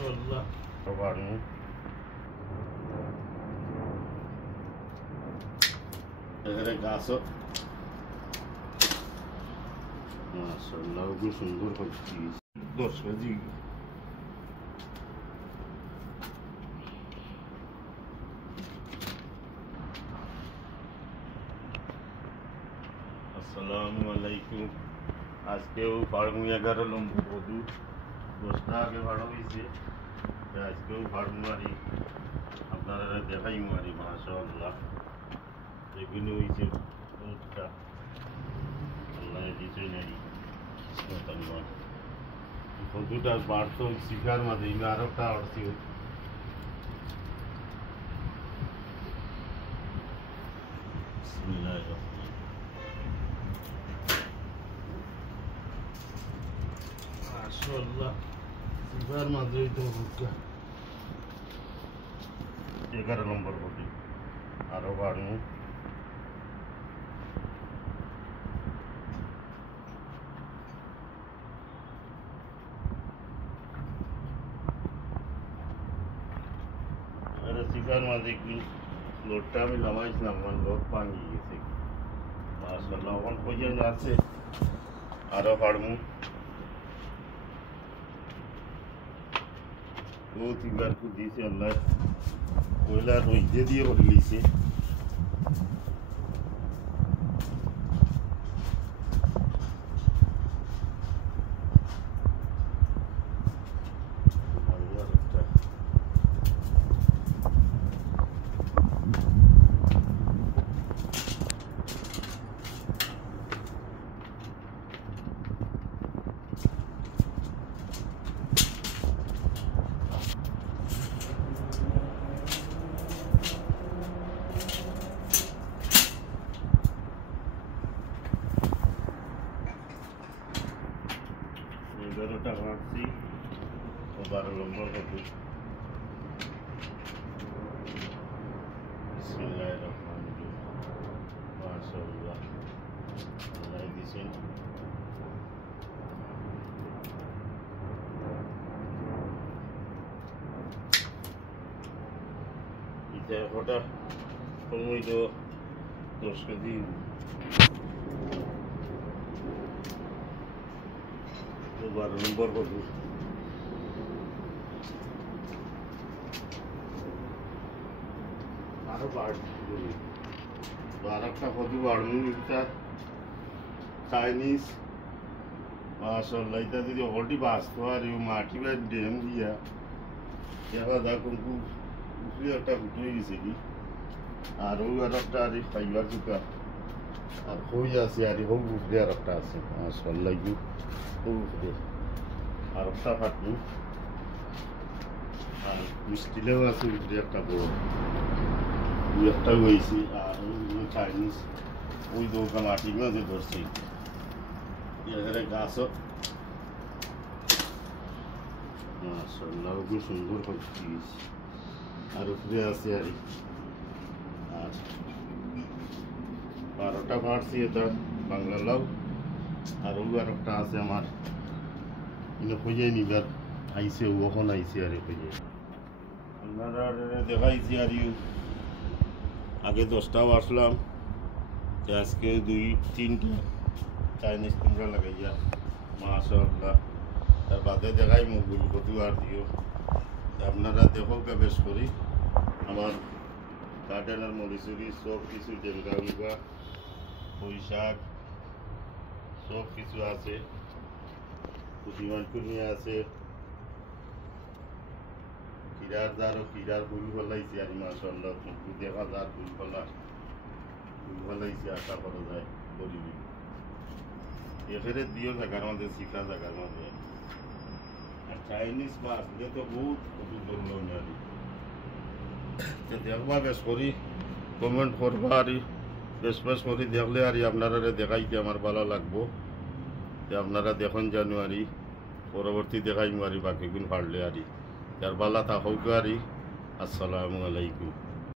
মাশাআল্লাহ বাড়ু এখানে গাছও মাশাআল্লাহ খুব সুন্দর করছি 10 কেজি আসসালামু আলাইকুম আজকেও ফাড়মু 11 নম্বর বধু 10টা আগে ভাড়া হয়েছে আজকেও ফাড়মু আরি আপনারা দেখাই মারি মাশাআল্লাহ এগুলো হয়েছে বহুতটা আল্লাহ দিতে নারি কিসমত আল্লাহ বধুটা বাড়তো শিকার মাঝে আরোটা আসছে বিসমিল্লাহির রহমানির মাশাআল্লাহ শিকার মাঝে তো বুকা 11 নম্বর বডি আরো বাড়মু শিকার মাঝে কি লোডটা আমি নামাইছিলাম আমার লোড ভাঙি গেছে মাশাআল্লাহ এখন পর্যন্ত আছে আরো বাড়মু ও তিনবার খুব দিয়েছে আল্লাহ কয়লা রইজে দিয়ে করে লিছে এগারোটা মারছি 12 নম্বর কত বিসমিল্লাহির রহমানির রহিম মাশাআল্লাহ আল্লাহ দিছেন এটা ওটা সময় তো 10 কেজি 12 নম্বর কত আরো বাড়বে আরেকটা কত বাড়বে এটা চাইনিজ মাশাআল্লাহ এটা যদি অলরেডি বাঁচতো আর এই মাটি বা ড্যাম দিয়া দেখা দেখুন খুব উঠলে একটা উঠে গেছে কি আর ওই আর একটা আর ফাইবার জুতা আর হই আছে আর হোক উঠলে আর একটা আছে মাশাআল্লাহ খুব উঠলে আর একটা ফাটনি আর স্টিলেও আছে উঠলে একটা বড় দুই একটা হয়েছি আর ওই চাইনিজ ওই দোকান মাটির মাঝে ধরছি এখানে গাছও মাশাআল্লাহ খুব সুন্দর করছি আর উপরে আছে আর 12টা ফাটছি এটা বাংলা লাউ আর ওই আর একটা আছে আমার খুঁজে নিবার আইসে ওখন আইসে আর খুঁজে আপনারা দেখাইছি আর আগে 10টাও আসলাম আজকে 2-3টা চাইনিজ কুমড়া লাগাইয়া মাশাআল্লাহ তার বাদে দেখাই মুগুল কত আর দিও আপনারা দেখো বেশ করি আমার গার্ডেনের মরিচুরি সব কিছু ডেঙ্গা উলগা পুঁই শাক সব কিছু আছে পুঁটিমানকুনি আছে কিরার জারও কিরার ফুল ফলাইছে আর মাশাআল্লাহ দেখা যার ফুল ফলাইছে আশা করা যায় বলিবি এখানে দিও জায়গার মধ্যে শিখা জায়গার মধ্যে আর চাইনিজ মাছ এটা তো বহুত ধরল নারী দেখবা বেশ করি কমেন্ট করবা আর বেশ করি দেখলে আর আপনারা দেখাইতে আমার ভালো লাগবো আপনারা দেখুন জানুয়ারি পরবর্তী দেখাইমু আর বাকিগুলো পারলে আর যার ভালো থাকুক আর আসসালামু আলাইকুম।